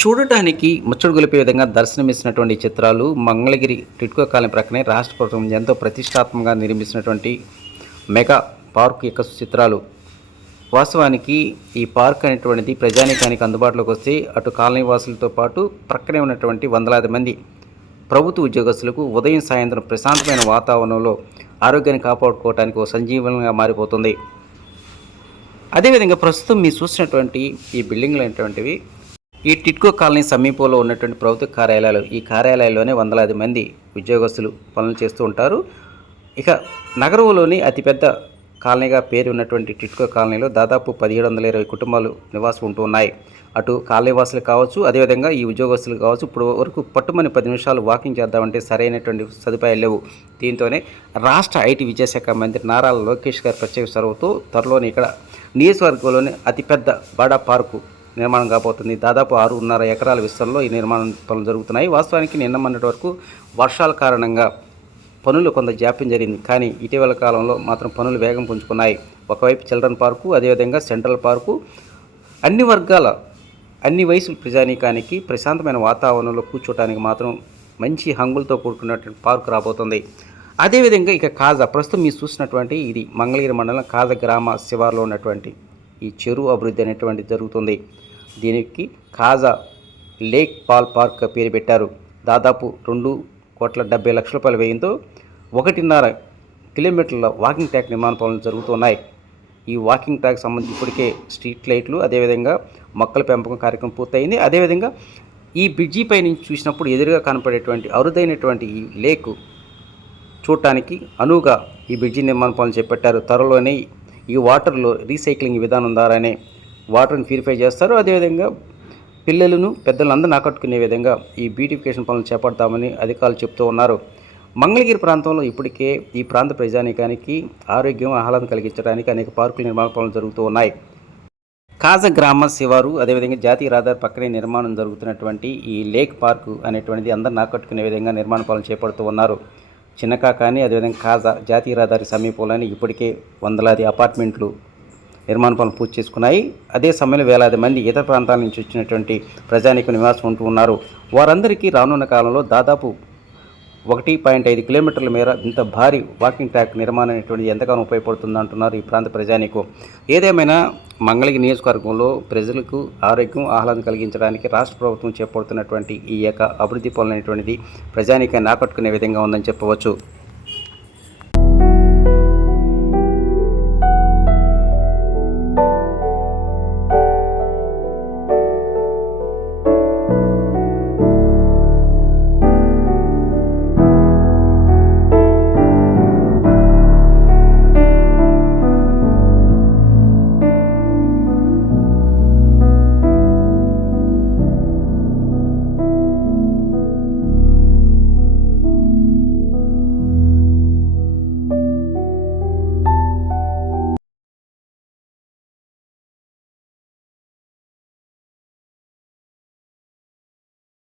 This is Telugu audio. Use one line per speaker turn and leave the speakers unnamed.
చూడటానికి ముచ్చడు గొలిపే విధంగా దర్శనమిస్తున్నటువంటి చిత్రాలు మంగళగిరి టిట్కో కాలనీ ప్రక్కనే రాష్ట్ర ప్రభుత్వం ఎంతో ప్రతిష్టాత్మకంగా నిర్మిస్తున్నటువంటి మెగా పార్క్ యొక్క చిత్రాలు. వాస్తవానికి ఈ పార్క్ అనేటువంటిది ప్రజానీకానికి అందుబాటులోకి వస్తే అటు కాలనీ వాసులతో పాటు ప్రక్కనే ఉన్నటువంటి వందలాది మంది ప్రభుత్వ ఉద్యోగస్తులకు ఉదయం సాయంత్రం ప్రశాంతమైన వాతావరణంలో ఆరోగ్యాన్ని కాపాడుకోవడానికి ఒక సంజీవనంగా మారిపోతుంది. అదేవిధంగా ప్రస్తుతం మీరు చూసినటువంటి ఈ బిల్డింగ్లు అనేటువంటివి ఈ టిట్కో కాలనీ సమీపంలో ఉన్నటువంటి ప్రభుత్వ కార్యాలయాలు ఈ కార్యాలయాల్లోనే వందలాది మంది ఉద్యోగస్తులు పనులు చేస్తూ ఉంటారు. ఇక నగరంలోని అతిపెద్ద కాలనీగా పేరు ఉన్నటువంటి టిట్కో కాలనీలో దాదాపు పదిహేడు వందల ఇరవై కుటుంబాలు నివాసం ఉంటూ ఉన్నాయి. అటు కాలనీ వాసులు కావచ్చు అదేవిధంగా ఈ ఉద్యోగస్తులు కావచ్చు ఇప్పుడు వరకు పట్టుమని పది నిమిషాలు వాకింగ్ చేద్దామంటే సరైనటువంటి సదుపాయాలు లేవు. దీంతోనే రాష్ట్ర ఐటీ విద్యాశాఖ మంత్రి నారా లోకేష్ గారి ప్రత్యేక చొరవతో త్వరలోనే ఇక్కడ నియోజకవర్గంలోని అతిపెద్ద బాడా పార్కు నిర్మాణం కాబోతుంది. దాదాపు ఆరున్నర ఎకరాల విస్తరణలో ఈ నిర్మాణం పనులు జరుగుతున్నాయి. వాస్తవానికి నిన్న మొన్నటి వరకు వర్షాల కారణంగా పనులు కొంత జాప్యం జరిగింది. కానీ ఇటీవల కాలంలో మాత్రం పనులు వేగం పుంజుకున్నాయి. ఒకవైపు చిల్డ్రన్ పార్కు అదేవిధంగా సెంట్రల్ పార్కు. అన్ని వర్గాల అన్ని వయసుల ప్రజానీకానికి ప్రశాంతమైన వాతావరణంలో కూర్చోటానికి మాత్రం మంచి హంగులతో కూడుకున్నటువంటి పార్క్ రాబోతుంది. అదేవిధంగా ఇక కాజా ప్రస్తుతం మీరు చూసినటువంటి ఇది మంగళగిరి మండలం కాజా గ్రామ శివార్లో ఉన్నటువంటి ఈ చెరువు అభివృద్ధి అనేటువంటి జరుగుతుంది. దీనికి కాజా లేక్ పాల్ పార్క్ పేరు పెట్టారు. దాదాపు రెండు కోట్ల డెబ్బై లక్షల రూపాయల వ్యయంతో ఒకటిన్నర కిలోమీటర్ల వాకింగ్ ట్రాక్ నిర్మాణ పనులు జరుగుతున్నాయి. ఈ వాకింగ్ ట్రాక్ సంబంధించి ఇప్పటికే స్ట్రీట్ లైట్లు అదేవిధంగా మొక్కల పెంపకం కార్యక్రమం పూర్తయింది. అదేవిధంగా ఈ బ్రిడ్జి పై నుంచి చూసినప్పుడు ఎదురుగా కనపడేటువంటి అరుదైనటువంటి ఈ లేక్ చూడటానికి అనువుగా ఈ బ్రిడ్జి నిర్మాణ పనులు చేపట్టారు. త్వరలోనే ఈ వాటర్లో రీసైక్లింగ్ విధానం ద్వారానే వాటర్ని ప్యూరిఫై చేస్తారు. అదేవిధంగా పిల్లలను పెద్దలను అందరిని ఆకట్టుకునే విధంగా ఈ బ్యూటిఫికేషన్ పనులు చేపడతామని అధికారులు చెప్తూ ఉన్నారు. మంగళగిరి ప్రాంతంలో ఇప్పటికే ఈ ప్రాంత ప్రజానీకానికి ఆరోగ్యం ఆహ్లాదం కలిగించడానికి అనేక పార్కుల నిర్మాణ పనులు జరుగుతూ ఉన్నాయి. కాజ గ్రామ శివారు అదేవిధంగా జాతీయ రహదారి పక్కనే నిర్మాణం జరుగుతున్నటువంటి ఈ లేక్ పార్కు అనేటువంటిది అందరిని ఆకట్టుకునే విధంగా నిర్మాణ పనులు చేపడుతూ ఉన్నారు. చిన్నకా కానీ అదేవిధంగా కాజా జాతీయ రహదారి సమీపంలోనే ఇప్పటికే వందలాది అపార్ట్మెంట్లు నిర్మాణ పనులు పూర్తి చేసుకున్నాయి. అదే సమయంలో వేలాది మంది ఇతర ప్రాంతాల నుంచి వచ్చినటువంటి ప్రజానిక నివాసం ఉంటూ ఉన్నారు. వారందరికీ రానున్న కాలంలో దాదాపు ఒకటి పాయింట్ ఐదు కిలోమీటర్ల మేర ఇంత భారీ వాకింగ్ ట్రాక్ నిర్మాణం అనేటువంటిది ఎంతగానో ఉపయోగపడుతుంది అంటున్నారు ఈ ప్రాంత ప్రజానికు. ఏదేమైనా మంగళగిరి నియోజకవర్గంలో ప్రజలకు ఆరోగ్యం ఆహ్లాదం కలిగించడానికి రాష్ట్ర ప్రభుత్వం చేపడుతున్నటువంటి ఈ యొక్క అభివృద్ధి పనులు అనేటువంటిది ప్రజానికాన్ని ఆకట్టుకునే విధంగా ఉందని చెప్పవచ్చు.